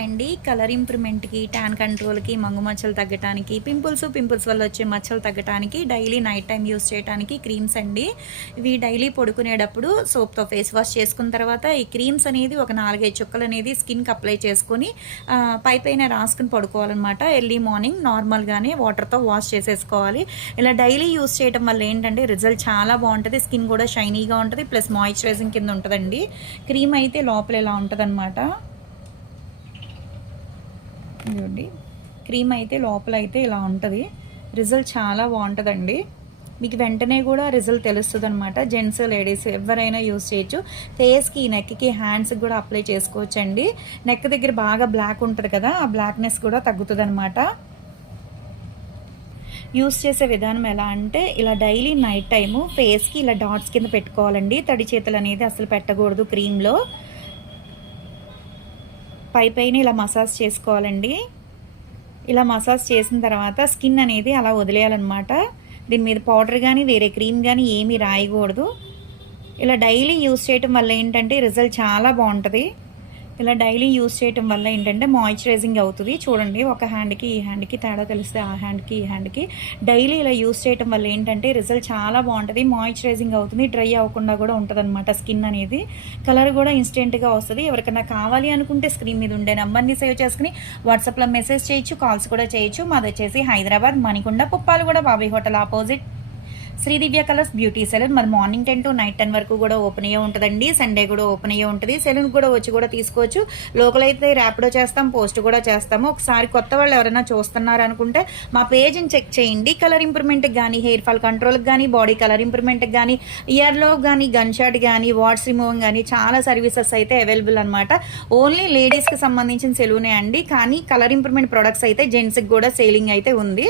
Hi అండి. Colour ఇంప్రూవ్మెంట్కి, tan కంట్రోల్కి, మంగు మచ్చలు తగ్గటానికి, pimples వల్ల వచ్చే మచ్చలు తగ్గటానికి డైలీ నైట్ టైం యూస్ చేయడానికి క్రీమ్స్ అండి. ఇవి డైలీ పడుకునేటప్పుడు సోప్తో ఫేస్ వాష్ చేసుకున్న తర్వాత ఈ క్రీమ్స్ అనేది ఒక 4-5 చుక్కలు అనేది స్కిన్కి అప్లై చేసుకొని పైన రాసుకుని పడుకోవాలన్నమాట. ఎర్లీ మార్నింగ్ నార్మల్గానే వాటర్తో వాష్ చేసేసుకోవాలి. ఇలా డైలీ యూస్ చేయడం వల్ల ఏంటంటే రిజల్ట్ చాలా బాగుంటుంది. స్కిన్ కూడా షైనీగా ఉంటుంది, ప్లస్ మాయిశ్చరైజింగ్ కింద ఉంటుందండి. క్రీమ్ అయితే లోపల ఇలా ఉంటుంది అనమాట. చూడండి, క్రీమ్ అయితే లోపల అయితే ఇలా ఉంటుంది. రిజల్ట్ చాలా బాగుంటుందండి. మీకు వెంటనే కూడా రిజల్ట్ తెలుస్తుంది అనమాట. జెంట్స్ లేడీస్ ఎవరైనా యూస్ చేయొచ్చు. ఫేస్కి, నెక్కి, హ్యాండ్స్కి కూడా అప్లై చేసుకోవచ్చండి. నెక్ దగ్గర బాగా బ్లాక్ ఉంటుంది కదా, ఆ బ్లాక్నెస్ కూడా తగ్గుతుంది అనమాట. యూస్ చేసే విధానం ఎలా అంటే, ఇలా డైలీ నైట్ టైము ఫేస్కి ఇలా డాట్స్ కింద పెట్టుకోవాలండి. తడి చేతులు అనేది అసలు పెట్టకూడదు. క్రీమ్లో పైన ఇలా మసాజ్ చేసుకోవాలండి. ఇలా మసాజ్ చేసిన తర్వాత స్కిన్ అనేది అలా వదిలేయాలన్నమాట. దీని మీద పౌడర్ కానీ వేరే క్రీమ్ కానీ ఏమీ రాయకూడదు. ఇలా డైలీ యూస్ చేయటం వల్ల ఏంటంటే రిజల్ట్ చాలా బాగుంటుంది. ఇలా డైలీ యూస్ చేయటం వల్ల ఏంటంటే మాయిశ్చరైజింగ్ అవుతుంది. చూడండి, ఒక హ్యాండ్కి ఈ హ్యాండ్కి తేడా తెలిస్తే ఆ హ్యాండ్కి ఈ హ్యాండ్కి డైలీ ఇలా యూస్ చేయటం వల్ల ఏంటంటే రిజల్ట్ చాలా బాగుంటుంది. మాయిశ్చరైజింగ్ అవుతుంది, డ్రై అవ్వకుండా కూడా ఉంటుంది అనమాట. స్కిన్ అనేది కలర్ కూడా ఇన్స్టెంట్గా వస్తుంది. ఎవరికైనా కావాలి అనుకుంటే స్క్రీన్ మీద ఉండే నెంబర్ని సేవ్ చేసుకుని వాట్సాప్లో మెసేజ్ చేయొచ్చు, కాల్స్ కూడా చేయొచ్చు. మాది వచ్చేసి Hyderabad Manikonda Puppalaguda Bobby hotel opposite Sridivya colours beauty salon. మరి మార్నింగ్ 10 to నైట్ 10 వరకు కూడా ఓపెన్ అయ్యే ఉంటుందండి. సండే కూడా ఓపెన్ అయ్యే ఉంటుంది. సెలూన్ కూడా వచ్చి కూడా తీసుకోవచ్చు. లోకల్ అయితే ర్యాపిడో చేస్తాం, పోస్ట్ కూడా చేస్తాము. ఒకసారి కొత్త వాళ్ళు ఎవరైనా చూస్తున్నారు అనుకుంటే మా పేజ్ని చెక్ చేయండి. కలర్ ఇంప్రూవ్మెంట్కి కానీ, హెయిర్ ఫాల్ కంట్రోల్కి కానీ, బాడీ కలర్ ఇంప్రూవ్మెంట్కి కానీ, ఇయర్లో కానీ, గన్ షాట్ కానీ, వాట్స్ రిమూవింగ్ కానీ చాలా సర్వీసెస్ అయితే అవైలబుల్ అనమాట. ఓన్లీ లేడీస్కి సంబంధించిన సెలూనే అండి. కానీ కలర్ ఇంప్రూవ్మెంట్ ప్రొడక్ట్స్ అయితే జెంట్స్కి కూడా సేలింగ్ అయితే ఉంది.